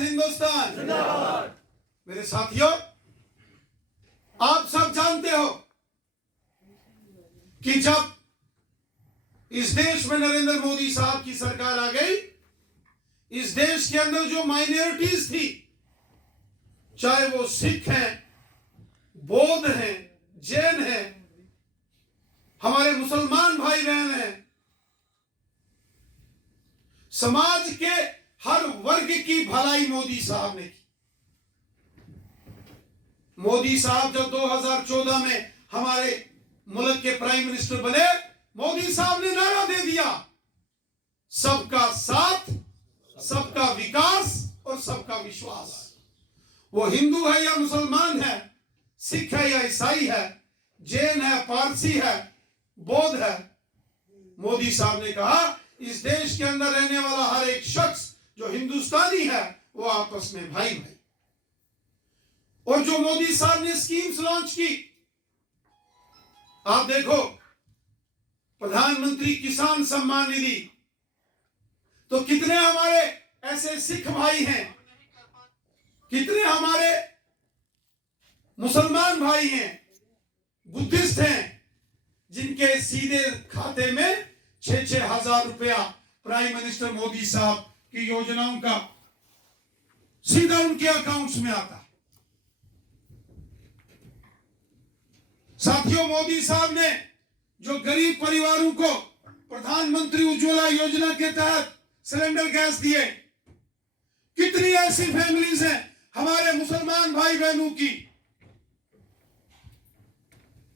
हिंदुस्तान जिंदाबाद। मेरे साथियों, आप सब जानते हो कि जब इस देश में नरेंद्र मोदी साहब की सरकार आ गई, इस देश के अंदर जो माइनॉरिटीज थी, चाहे वो सिख हैं, बौद्ध हैं, जैन हैं, हमारे मुसलमान भाई बहन हैं, समाज के हर वर्ग की भलाई मोदी साहब ने की। मोदी साहब जब 2014 में हमारे मुल्क के प्राइम मिनिस्टर बने, मोदी साहब ने नारा दे दिया, सबका साथ, सबका विकास और सबका विश्वास। वो हिंदू है या मुसलमान है, सिख है या ईसाई है, जैन है, पारसी है, बौद्ध है, मोदी साहब ने कहा इस देश के अंदर रहने वाला हर एक शख्स जो हिंदुस्तानी है वो आपस में भाई भाई। और जो मोदी साहब ने स्कीम्स लॉन्च की, आप देखो, प्रधानमंत्री किसान सम्मान निधि, तो कितने हमारे ऐसे सिख भाई हैं, कितने हमारे मुसलमान भाई हैं, बुद्धिस्ट हैं, जिनके सीधे खाते में 6-6 हजार रुपया प्राइम मिनिस्टर मोदी साहब की योजनाओं का सीधा उनके अकाउंट्स में आता है। साथियों, मोदी साहब ने जो गरीब परिवारों को प्रधानमंत्री उज्ज्वला योजना के तहत सिलेंडर गैस दिए, कितनी ऐसी फैमिलीज हैं हमारे मुसलमान भाई बहनों की,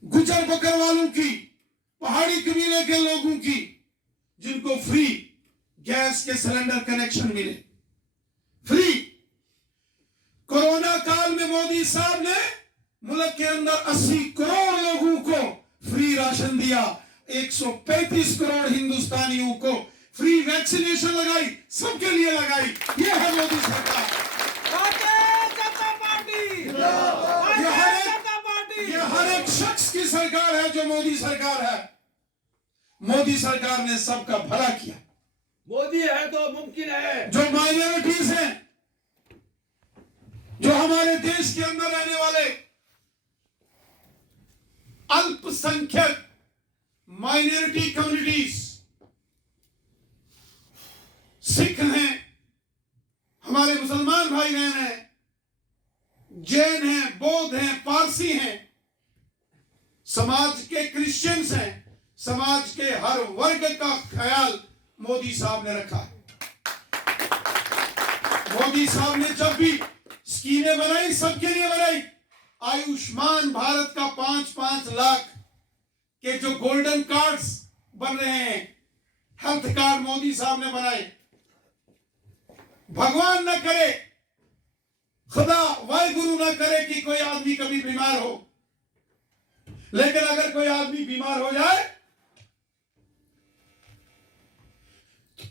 गुजर बकरवालों की, पहाड़ी कबीले के लोगों की, जिनको फ्री गैस के सिलेंडर कनेक्शन मिले, फ्री। कोरोना काल में मोदी साहब ने मुल्क के अंदर 80 करोड़ लोगों को फ्री राशन दिया, 135 करोड़ हिंदुस्तानियों को फ्री वैक्सीनेशन लगाई, सबके लिए लगाई। ये है मोदी सरकार। ये हर एक शख्स की सरकार है जो मोदी सरकार है। मोदी सरकार ने सबका भला किया। मोदी है तो मुमकिन है। जो माइनॉरिटीज हैं, जो हमारे देश के अंदर रहने वाले अल्पसंख्यक माइनॉरिटी कम्युनिटीज, सिख हैं, हमारे मुसलमान भाई बहन हैं, जैन हैं, बौद्ध हैं, पारसी हैं, समाज के क्रिश्चियंस हैं, समाज के हर वर्ग का ख्याल मोदी साहब ने रखा है। मोदी साहब ने जब भी स्कीमें बनाई, सबके लिए बनाई। आयुष्मान भारत का 5-5 लाख के जो गोल्डन कार्ड्स बन रहे हैं, हेल्थ कार्ड मोदी साहब ने बनाए। भगवान न करे, खुदा वाहिगुरु न करे कि कोई आदमी कभी बीमार हो, लेकिन अगर कोई आदमी बीमार हो जाए,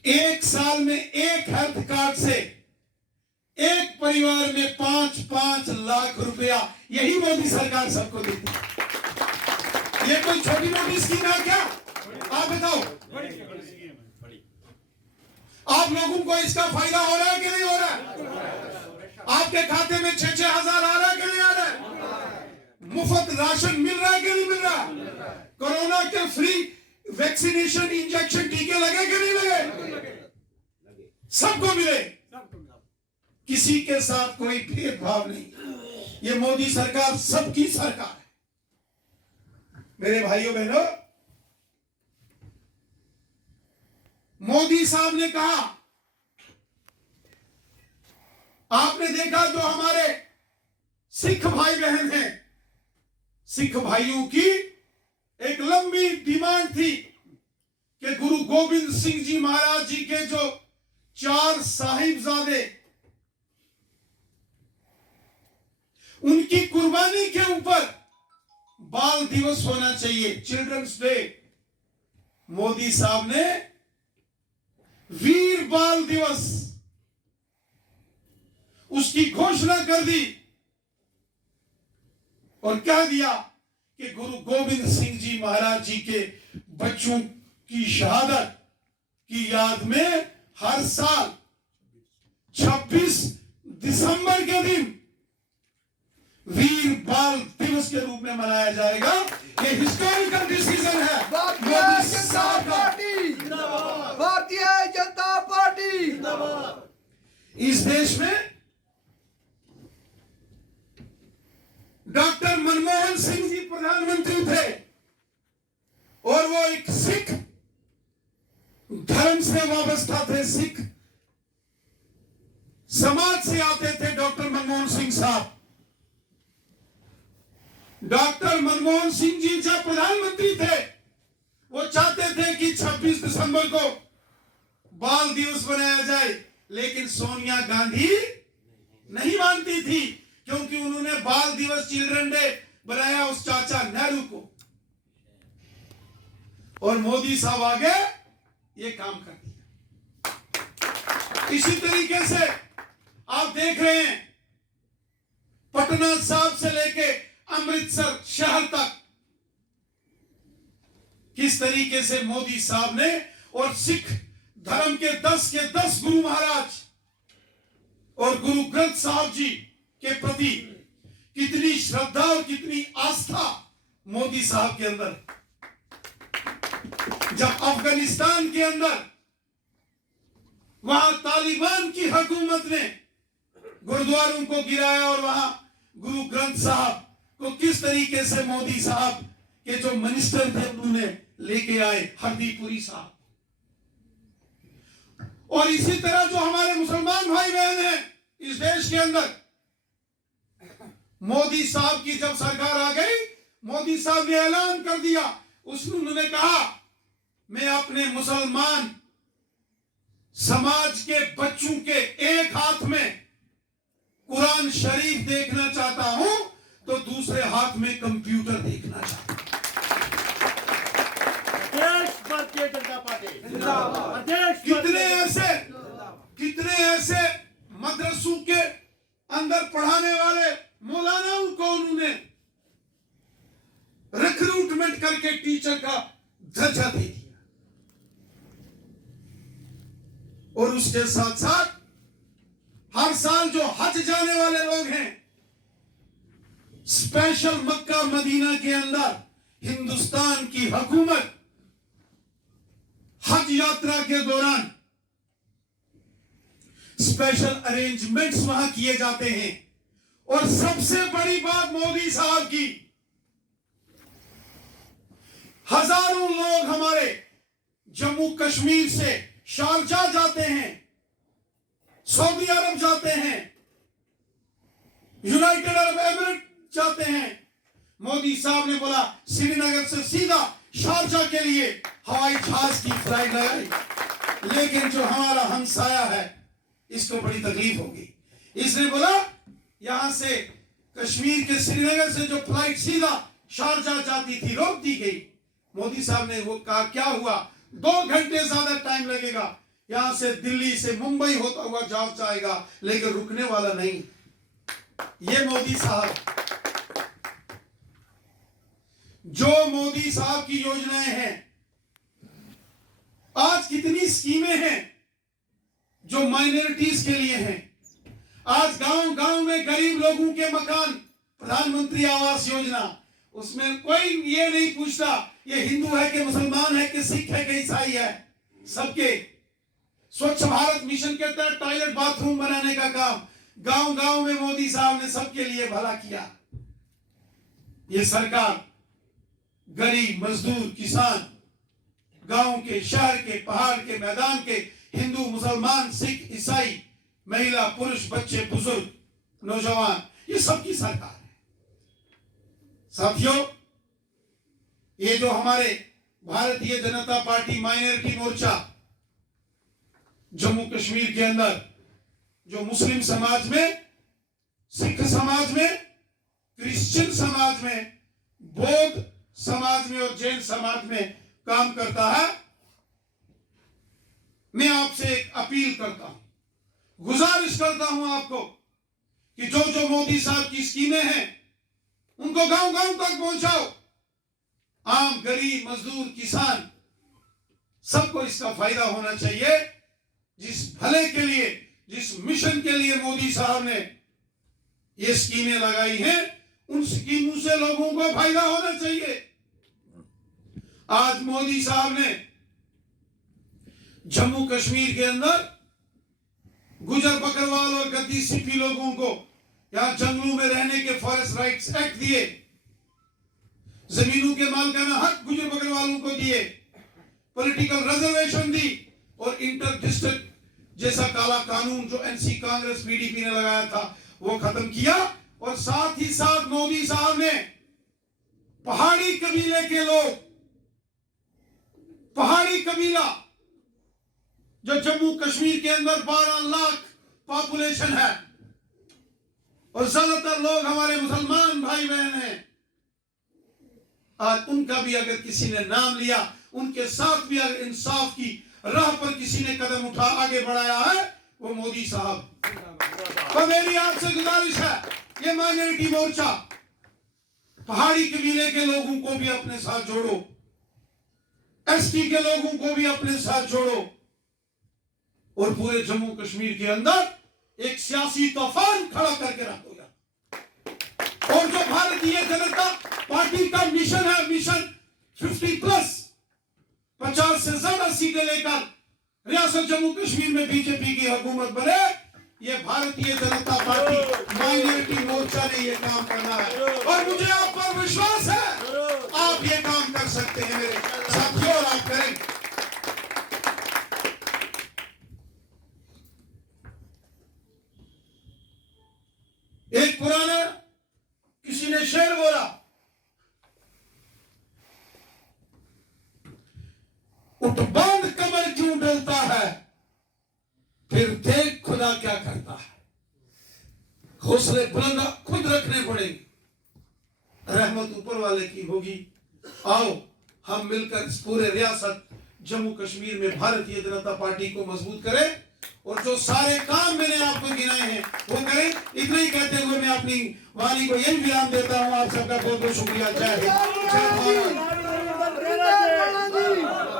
एक साल में एक हेल्थ कार्ड से एक परिवार में 5-5 लाख रुपया यही मोदी सरकार सबको देती है। ये कोई छोटी मोटी स्कीम है क्या? आप बताओ, आप लोगों को इसका फायदा हो रहा है कि नहीं हो रहा है? आपके खाते में 6-6 हजार आ रहा है कि नहीं आ रहा है? मुफ्त राशन मिल रहा है कि नहीं मिल रहा? कोरोना के फ्री वैक्सीनेशन, इंजेक्शन, टीके लगे कि नहीं लगे? सबको मिले, किसी के साथ कोई भेदभाव नहीं। ये मोदी सरकार सबकी सरकार है। मेरे भाइयों बहनों, मोदी साहब ने कहा, आपने देखा जो हमारे सिख भाई बहन हैं, सिख भाइयों की एक लंबी डिमांड थी कि गुरु गोविंद सिंह जी महाराज जी के जो 4 साहिबजादे, उनकी कुर्बानी के ऊपर बाल दिवस होना चाहिए, चिल्ड्रंस डे। मोदी साहब ने वीर बाल दिवस उसकी घोषणा कर दी और कह दिया कि गुरु गोविंद सिंह जी महाराज जी के बच्चों की शहादत की याद में हर साल 26 दिसंबर के दिन वीर बाल दिवस के रूप में मनाया जाएगा। ये हिस्टोरिकल डिसीजन है भारतीय मोदी जनता साहब का। Party Bharatiya Janata party. इस देश में डॉक्टर मनमोहन सिंह जी प्रधानमंत्री थे और वो एक सिख धर्म से वाबस्ता थे, सिख समाज से आते थे डॉक्टर मनमोहन सिंह साहब। डॉक्टर मनमोहन सिंह जी जब प्रधानमंत्री थे वो चाहते थे कि 26 दिसंबर को बाल दिवस मनाया जाए, लेकिन सोनिया गांधी नहीं मानती थी क्योंकि उन्होंने बाल दिवस चिल्ड्रन डे बनाया उस चाचा नेहरू को, और मोदी साहब आगे ये काम कर दिया। इसी तरीके से आप देख रहे हैं पटना साहब से लेके अमृतसर शहर तक किस तरीके से मोदी साहब ने और सिख धर्म के 10 गुरु महाराज और गुरु ग्रंथ साहब जी के प्रति कितनी श्रद्धा और कितनी आस्था मोदी साहब के अंदर। जब अफगानिस्तान के अंदर वहां तालिबान की हुकूमत ने गुरुद्वारों को गिराया और वहां गुरु ग्रंथ साहब को किस तरीके से मोदी साहब के जो मिनिस्टर थे उन्होंने लेके आए, हरदीपुरी साहब। और इसी तरह जो हमारे मुसलमान भाई बहन हैं इस देश के अंदर, मोदी साहब की जब सरकार आ गई, मोदी साहब ने ऐलान कर दिया, उसमें उन्होंने कहा मैं अपने मुसलमान समाज के बच्चों के एक हाथ में कुरान शरीफ देखना चाहता हूं तो दूसरे हाथ में कंप्यूटर देखना चाहता हूं। भारतीय जनता पार्टी कितने ऐसे मदरसों के अंदर पढ़ाने वाले मौलानाओं को उन्होंने रिक्रूटमेंट करके टीचर का दर्जा दे दिया। और उसके साथ साथ हर साल जो हज जाने वाले लोग हैं, स्पेशल मक्का मदीना के अंदर हिंदुस्तान की हुकूमत हज यात्रा के दौरान स्पेशल अरेंजमेंट्स वहां किए जाते हैं। और सबसे बड़ी बात मोदी साहब की, हजारों लोग हमारे जम्मू कश्मीर से शारजा जाते हैं, सऊदी अरब जाते हैं, यूनाइटेड अरब एमिरेट जाते हैं। मोदी साहब ने बोला श्रीनगर से सीधा शारजा के लिए हवाई जहाज की फ्लाइट लगाई, लेकिन जो हमारा हमसाया है इसको बड़ी तकलीफ होगी। इसने बोला यहां से कश्मीर के श्रीनगर से जो फ्लाइट सीधा शारजा जाती थी रोक दी गई। मोदी साहब ने वो कहा क्या हुआ, 2 घंटे ज्यादा टाइम लगेगा, यहां से दिल्ली से मुंबई होता हुआ जहाज जाएगा, लेकिन रुकने वाला नहीं। ये मोदी साहब, जो मोदी साहब की योजनाएं हैं, आज कितनी स्कीमें हैं जो माइनॉरिटीज के लिए हैं। आज गांव गांव में गरीब लोगों के मकान, प्रधानमंत्री आवास योजना, उसमें कोई ये नहीं पूछता ये हिंदू है कि मुसलमान है कि सिख है कि ईसाई है, सबके। स्वच्छ भारत मिशन के तहत टॉयलेट बाथरूम बनाने का काम गांव गांव में मोदी साहब ने सबके लिए भला किया। ये सरकार गरीब, मजदूर, किसान, गांव के, शहर के, पहाड़ के, मैदान के, हिंदू, मुसलमान, सिख, ईसाई, महिला, पुरुष, बच्चे, बुजुर्ग, नौजवान, ये सबकी सरकार है। साथियों, ये जो हमारे भारतीय जनता पार्टी माइनॉरिटी मोर्चा जम्मू कश्मीर के अंदर जो मुस्लिम समाज में, सिख समाज में, क्रिश्चियन समाज में, बौद्ध समाज में और जैन समाज में काम करता है, मैं आपसे एक अपील करता हूं, गुजारिश करता हूं आपको कि जो जो मोदी साहब की स्कीमें हैं उनको गांव गांव तक पहुंचाओ। आम गरीब, मजदूर, किसान, सबको इसका फायदा होना चाहिए। जिस भले के लिए जिस मिशन के लिए मोदी साहब ने ये स्कीमें लगाई हैं, उन स्कीमों से लोगों को फायदा होना चाहिए। आज मोदी साहब ने जम्मू कश्मीर के अंदर गुजर बकरवाल और गद्दी सिपी लोगों को यहां जंगलों में रहने के फॉरेस्ट राइट्स एक्ट दिए, जमीनों के मालिकाना हक गुजर बकरवालों को दिए, पॉलिटिकल रिजर्वेशन दी और इंटर डिस्ट्रिक्ट जैसा काला कानून जो एनसी कांग्रेस पीडीपी ने लगाया था वो खत्म किया। और साथ ही साथ मोदी साहब ने पहाड़ी कबीले के लोग, पहाड़ी कबीला जो जम्मू कश्मीर के अंदर 12 लाख पॉपुलेशन है और ज्यादातर लोग हमारे मुसलमान भाई बहन हैं, आज उनका भी अगर किसी ने नाम लिया, उनके साथ भी अगर इंसाफ की राह पर किसी ने कदम उठा आगे बढ़ाया है, वो मोदी साहब। तो मेरी आपसे गुजारिश है, ये माइनॉरिटी मोर्चा पहाड़ी कबीले के लोगों को भी अपने साथ जोड़ो, एसटी के लोगों को भी अपने साथ जोड़ो और पूरे जम्मू कश्मीर के अंदर एक सियासी तूफान खड़ा करके रखो। और जो भारतीय जनता पार्टी का मिशन है, मिशन 50+, 50 से ज्यादा सीटें लेकर रियासत जम्मू कश्मीर में बीजेपी की हुकूमत बने, ये भारतीय जनता पार्टी माइनॉरिटी मोर्चा ने ये काम करना है और मुझे आप पर विश्वास है, आप ये काम कर सकते हैं मेरे साथियों, और आप करेंगे। एक पुराना किसी ने शेर बोला, उठ बांध कमर क्यों डलता है, फिर देख खुदा क्या करता है। हौसले बुलंद खुद रखने पड़ेंगे, रहमत ऊपर वाले की होगी। आओ हम मिलकर इस पूरे रियासत जम्मू कश्मीर में भारतीय जनता पार्टी को मजबूत करें और जो सारे काम मैंने आपको गिनाए हैं वो करें। इतना ही कहते हुए मैं अपनी वाणी को यही विराम देता हूं। आप सबका बहुत बहुत शुक्रिया। जय हिंद, जय भारत।